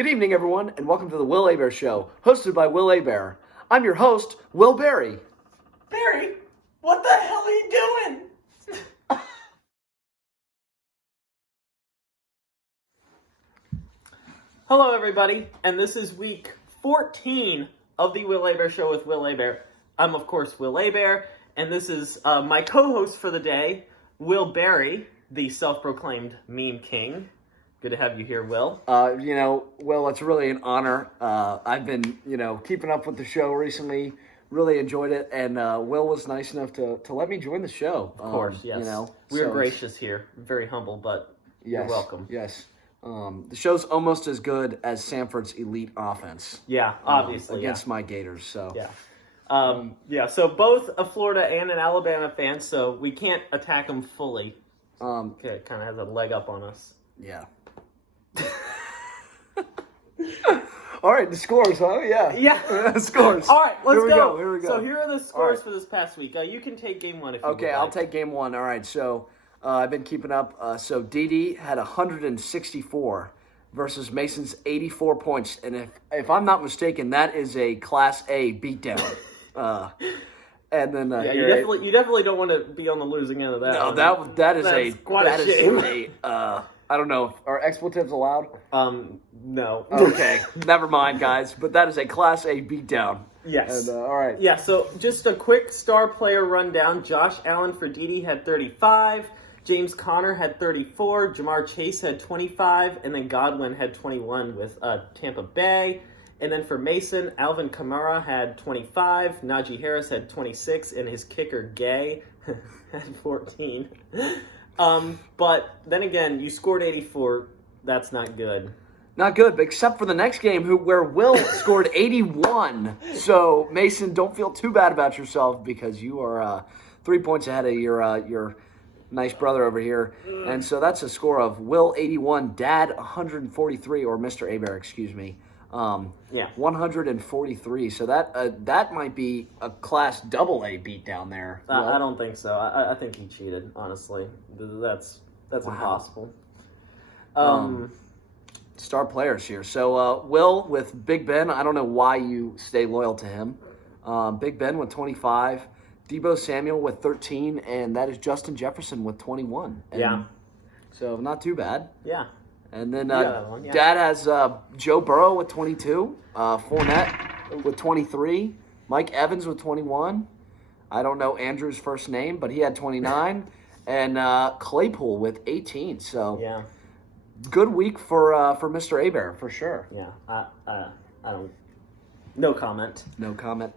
Good evening, everyone, and welcome to the Will Abare Show, hosted by Will Abare. I'm your host, Will Barry. Barry, what the hell are you doing? Hello, everybody, and this is week 14 of the Will Abare Show with Will Abare. I'm, of course, Will Abare, and this is my co-host for the day, Will Barry, the self-proclaimed meme king. Good to have you here, Will. Will, it's really an honor. I've been, keeping up with the show recently. Really enjoyed it, and Will was nice enough to let me join the show. Of course, yes. We're gracious here. Very humble, but you're welcome. Yes. The show's almost as good as Samford's elite offense. Yeah, obviously. Against my Gators, so. Yeah. So both a Florida and an Alabama fan, so we can't attack them fully. It kind of has a leg up on us. Yeah. All right, the scores, huh? Yeah. Scores. All right, let's go. Here we go. So here are the scores for this past week. You can take game one if you would like. I'll take game one. All right, so I've been keeping up. So Dee had 164 versus Mason's 84 points. And if I'm not mistaken, that is a Class A beatdown. And then you definitely don't want to be on the losing end of that. No, that is a shame. I don't know. Are expletives allowed? No. Okay, never mind, guys. But that is a Class A beatdown. Yes. And, all right. Yeah, so just a quick star player rundown. Josh Allen for Dee had 35. James Conner had 34. Jamar Chase had 25. And then Godwin had 21 with Tampa Bay. And then for Mason, Alvin Kamara had 25. Najee Harris had 26. And his kicker, Gay, had 14. But then again, you scored 84. That's not good. Not good, but except for the next game where Will scored 81. So, Mason, don't feel too bad about yourself because you are 3 points ahead of your nice brother over here. And so that's a score of Will 81, Dad 143, or Mr. Abare, excuse me. 143. So that might be a Class AA beat down there. I don't think so. I think he cheated, honestly. That's impossible. Star players here. So Will with Big Ben. I don't know why you stay loyal to him. Big Ben with 25. Deebo Samuel with 13. And that is Justin Jefferson with 21. And so not too bad. Yeah. And then Dad has Joe Burrow with 22. Fournette with 23. Mike Evans with 21. I don't know Andrew's first name, but he had 29. And Claypool with 18. So good week for Mr. Abare for sure. Yeah, I don't. No comment. No comment.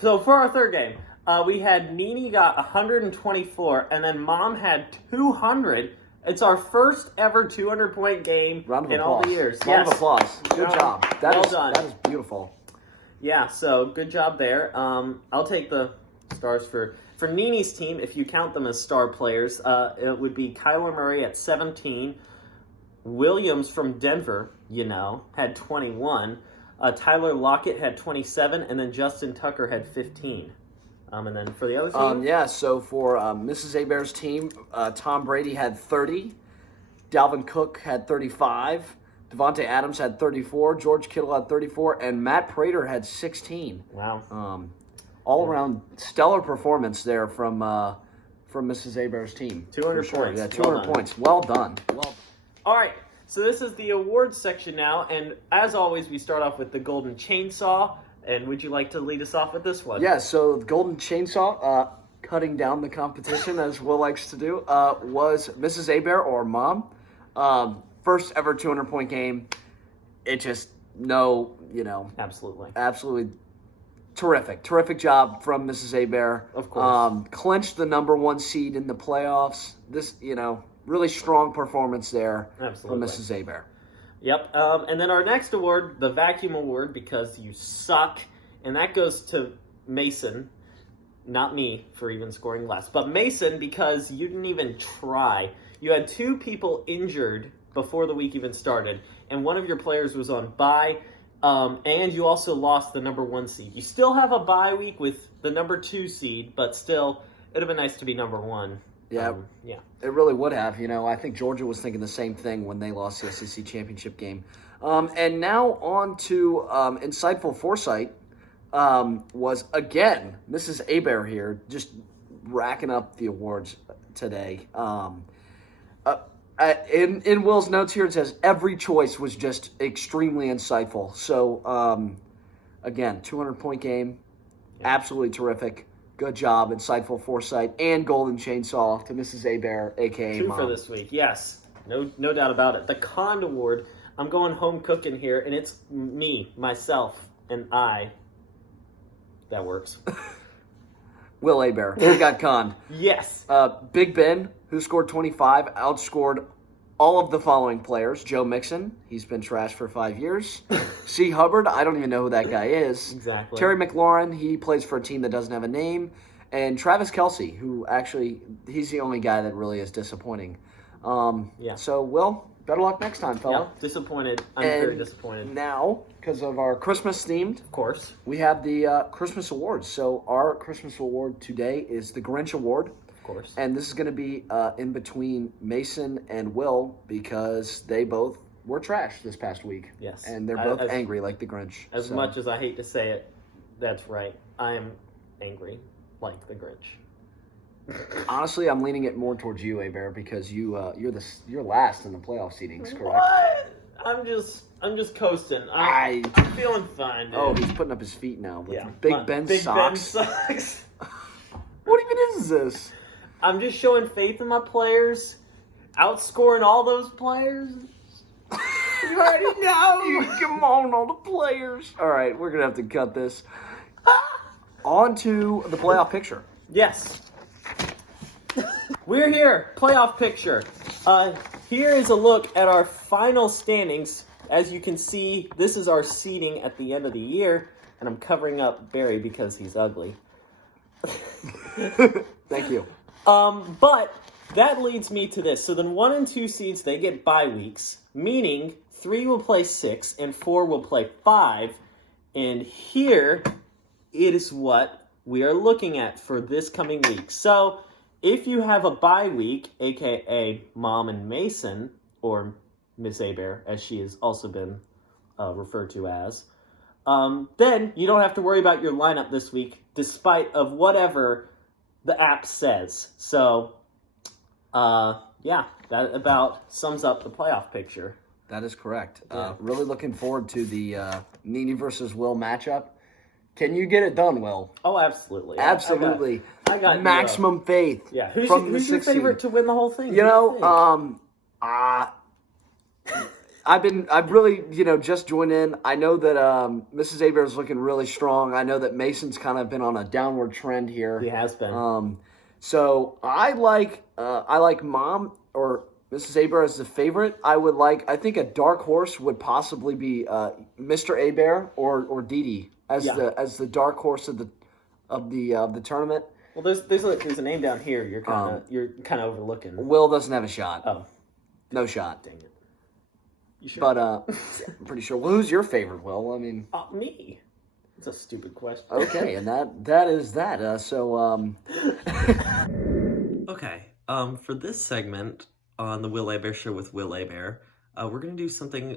So for our third game, we had Nene got 124, and then Mom had 200. It's our first ever 200-point game in all the years. Round of applause. Good job. Well done. That is beautiful. Yeah, so good job there. I'll take the stars for Nene's team. If you count them as star players, it would be Kyler Murray at 17. Williams from Denver, had 21. Tyler Lockett had 27, and then Justin Tucker had 15. And then for the other team? So for Mrs. Abare's team, Tom Brady had 30. Dalvin Cook had 35. Devontae Adams had 34. George Kittle had 34. And Matt Prater had 16. Wow. All-around stellar performance there from Mrs. Abare's team. 200 points. Yeah, 200 points. Well done. All right. So this is the awards section now. And as always, we start off with the Golden Chainsaw. And would you like to lead us off with this one? Yeah, so the Golden Chainsaw, cutting down the competition, as Will likes to do, was Mrs. Abare, or Mom. First ever 200-point game. It just, Absolutely terrific. Terrific job from Mrs. Abare. Of course. Clinched the number one seed in the playoffs. This, really strong performance there from Mrs. Abare. Yep. And then our next award, the Vacuum Award, because you suck. And that goes to Mason. Not me for even scoring less. But Mason, because you didn't even try. You had 2 people injured before the week even started. And one of your players was on bye. And you also lost the number 1 seed. You still have a bye week with the number 2 seed. But still, it would have been nice to be number 1. Yeah. Yeah. It really would have. I think Georgia was thinking the same thing when they lost the SEC championship game. And now on to Insightful Foresight was, again, Mrs. Abare here, just racking up the awards today. In Will's notes here, it says every choice was just extremely insightful. So, again, 200-point game, absolutely terrific. Good job, Insightful Foresight, and Golden Chainsaw to Mrs. Abare, a.k.a. Two Mom. for this week, yes. No doubt about it. The Cond Award, I'm going home cooking here, and it's me, myself, and I. That works. Will Abare. He got conned. Yes. Big Ben, who scored 25, outscored all of the following players. Joe Mixon, he's been trashed for 5 years. C. Hubbard, I don't even know who that guy is. Exactly. Terry McLaurin, he plays for a team that doesn't have a name. And Travis Kelce, who actually, he's the only guy that really is disappointing. So, Will, better luck next time, fella. Yeah, disappointed. I'm very disappointed. Now, because of our Christmas themed, Of course. we have the Christmas awards. So our Christmas award today is the Grinch Award. Of course. And this is going to be in between Mason and Will because they both were trashed this past week. Yes. And they're both angry like the Grinch. As much as I hate to say it, that's right. I am angry like the Grinch. Honestly, I'm leaning it more towards you, Abare, because you're last in the playoff seedings, correct? What? I'm just coasting. I'm feeling fine, dude. Oh, he's putting up his feet now with Yeah. Big Ben Big socks. Ben socks. What even is this? I'm just showing faith in my players, outscoring all those players. You already know. Come on, all the players. All right, we're going to have to cut this. On to the playoff picture. Yes. We're here. Playoff picture. Here is a look at our final standings. As you can see, this is our seeding at the end of the year. And I'm covering up Barry because he's ugly. Thank you. But that leads me to this. So then 1 and 2 seeds, they get bye weeks, meaning 3 will play 6 and 4 will play 5. And here it is what we are looking at for this coming week. So if you have a bye week, aka Mom and Mason, or Miss Abare, as she has also been referred to as, then you don't have to worry about your lineup this week, despite of whatever the app says. So, yeah, that about sums up the playoff picture. That is correct. Yeah. Really looking forward to the Nene versus Will matchup. Can you get it done, Will? Oh, absolutely. Absolutely. I got maximum faith. Yeah, who's your favorite to win the whole thing? I've really, just joined in. I know that Mrs. Abare is looking really strong. I know that Mason's kind of been on a downward trend here. He has been. So I like Mom or Mrs. Abare as the favorite. I think a dark horse would possibly be Mr. Abare or Didi as the dark horse of the tournament. Well, there's a name down here. You're kind of overlooking. Will doesn't have a shot. Oh, no shot. dang it. You sure? But I'm pretty sure. Well, who's your favorite, Will? I mean, me. It's a stupid question. Okay, and that is that. Okay. For this segment on the Will Abare Show with Will Abare, we're going to do something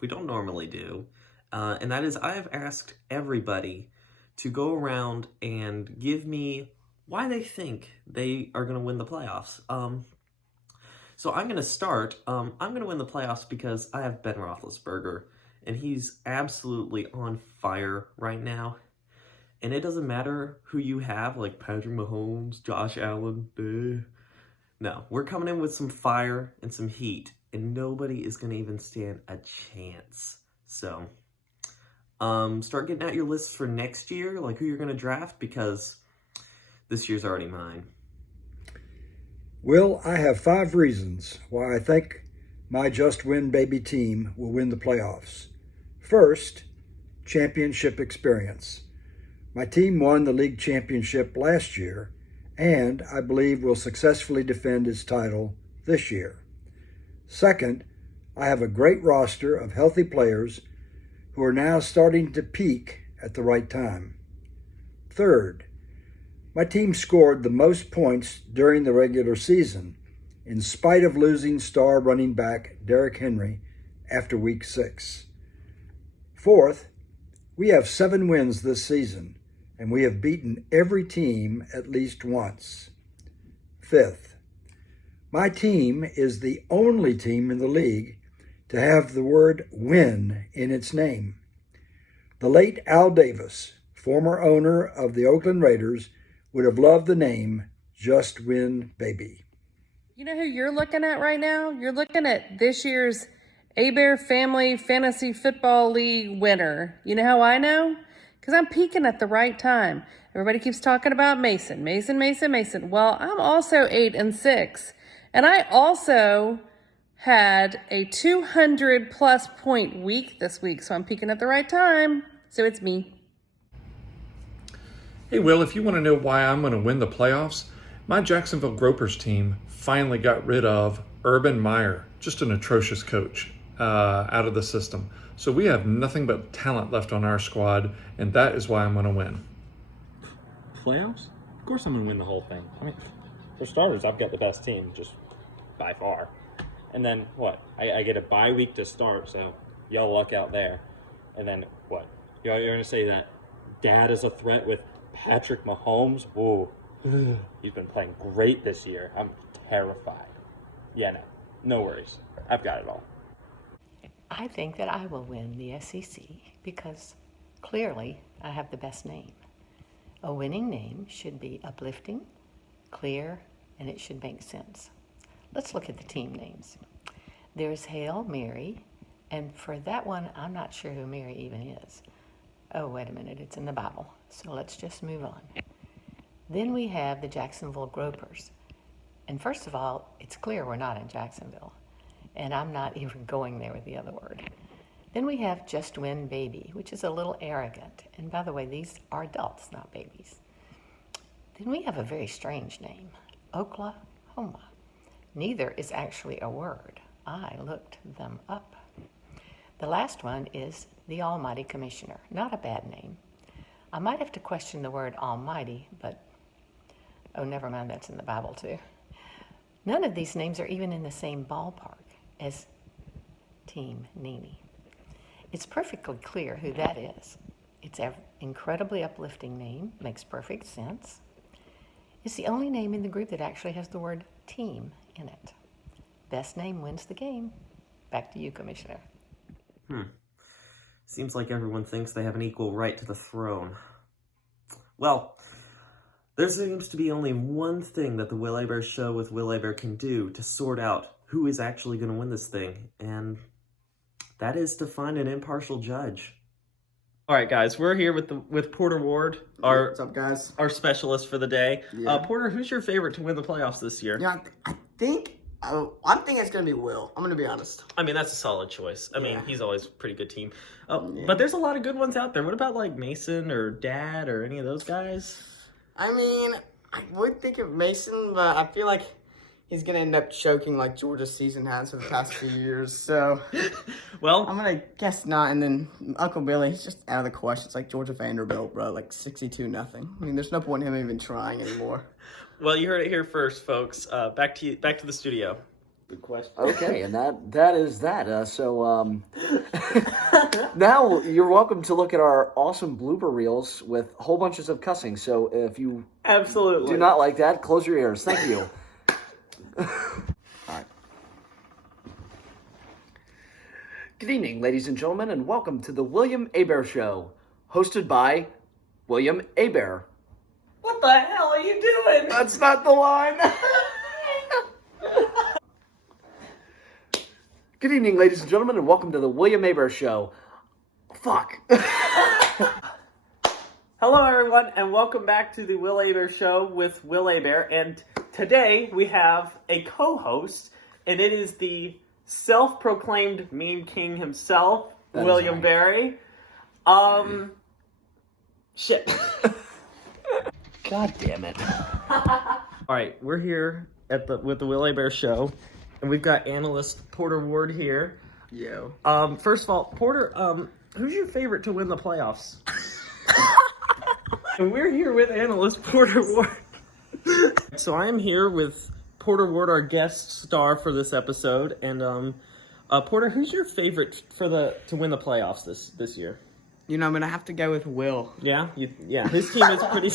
we don't normally do, and that is I have asked everybody to go around and give me why they think they are going to win the playoffs. So I'm going to start. I'm going to win the playoffs because I have Ben Roethlisberger, and he's absolutely on fire right now. And it doesn't matter who you have, like Patrick Mahomes, Josh Allen. No, we're coming in with some fire and some heat, and nobody is going to even stand a chance. So, start getting out your lists for next year, like who you're going to draft, because this year's already mine. Will, I have 5 reasons why I think my Just Win Baby team will win the playoffs. First, championship experience. My team won the league championship last year, and I believe will successfully defend its title this year. Second, I have a great roster of healthy players who are now starting to peak at the right time. Third, My team scored the most points during the regular season, in spite of losing star running back Derrick Henry after Week 6. Fourth, we have 7 wins this season, and we have beaten every team at least once. Fifth, my team is the only team in the league to have the word win in its name. The late Al Davis, former owner of the Oakland Raiders, would have loved the name Just Win Baby. You know who you're looking at right now? You're looking at this year's Abare Family Fantasy Football League winner. You know how I know? Because I'm peaking at the right time. Everybody keeps talking about Mason. Well, I'm also 8-6. And I also had a 200-plus point week this week. So I'm peaking at the right time. So it's me. Hey, Will, if you want to know why I'm going to win the playoffs, my Jacksonville Gropers team finally got rid of Urban Meyer, just an atrocious coach, out of the system. So we have nothing but talent left on our squad, and that is why I'm going to win. Playoffs? Of course I'm going to win the whole thing. I mean, for starters, I've got the best team, just by far. And then, what? I get a bye week to start, so y'all luck out there. And then, what? You're going to say that Dad is a threat with Patrick Mahomes? Whoa. He's been playing great this year. I'm terrified. Yeah, no worries. I've got it all. I think that I will win the SEC because clearly I have the best name. A winning name should be uplifting, clear, and it should make sense. Let's look at the team names. There's Hail Mary, and for that one, I'm not sure who Mary even is. Oh, wait a minute, it's in the Bible. So let's just move on. Then we have the Jacksonville Gropers. And first of all, it's clear we're not in Jacksonville. And I'm not even going there with the other word. Then we have Just Win Baby, which is a little arrogant. And by the way, these are adults, not babies. Then we have a very strange name, Oklahoma. Neither is actually a word. I looked them up. The last one is the Almighty Commissioner. Not a bad name. I might have to question the word almighty, but oh, never mind, that's in the Bible too. None of these names are even in the same ballpark as Team Nene. It's perfectly clear who that is. It's an incredibly uplifting name, makes perfect sense. It's the only name in the group that actually has the word team in it. Best name wins the game. Back to you, Commissioner. Seems like everyone thinks they have an equal right to the throne. Well, there seems to be only one thing that the Will Abare Show with Will Abare can do to sort out who is actually going to win this thing, and that is to find an impartial judge. All right, guys, we're here with Porter Ward, What's up, guys? our specialist for the day. Yeah. Porter, who's your favorite to win the playoffs this year? Yeah, I'm thinking it's gonna be Will. I'm gonna be honest. I mean, that's a solid choice. I mean, Yeah. he's always a pretty good team. Yeah. But there's a lot of good ones out there. What about like Mason or Dad or any of those guys? I mean, I would think of Mason, but I feel like he's gonna end up choking like Georgia's season has for the past few years. So Well, I'm gonna guess not. And then Uncle Billy, he's just out of the question. It's like Georgia Vanderbilt, bro, like 62-0. I mean, there's no point in him even trying anymore. well, you heard it here first, folks. Back to the studio. Good question. Okay, and that is that. Now you're welcome to look at our awesome blooper reels with whole bunches of cussing. So if you Absolutely do not like that, close your ears. Thank you. All right. Good evening, ladies and gentlemen, and welcome to the William Abare Show, hosted by William Abare. What the hell are you doing? That's not the line. Good evening, ladies and gentlemen, and welcome to the William Abare Show. Fuck. Hello, everyone, and welcome back to the Will Abare Show with Will Abare. And today we have a co-host, and it is the self-proclaimed meme king himself, That is William right. Barry. Shit. God damn it. All right, we're here with the Will Abare Show, and we've got analyst Porter Ward here. Yo. First of all, Porter, who's your favorite to win the playoffs? And we're here with analyst Porter Ward. So I am here with Porter Ward, our guest star for this episode. And Porter, who's your favorite to win the playoffs this year? I'm gonna have to go with Will. Yeah, his team is pretty.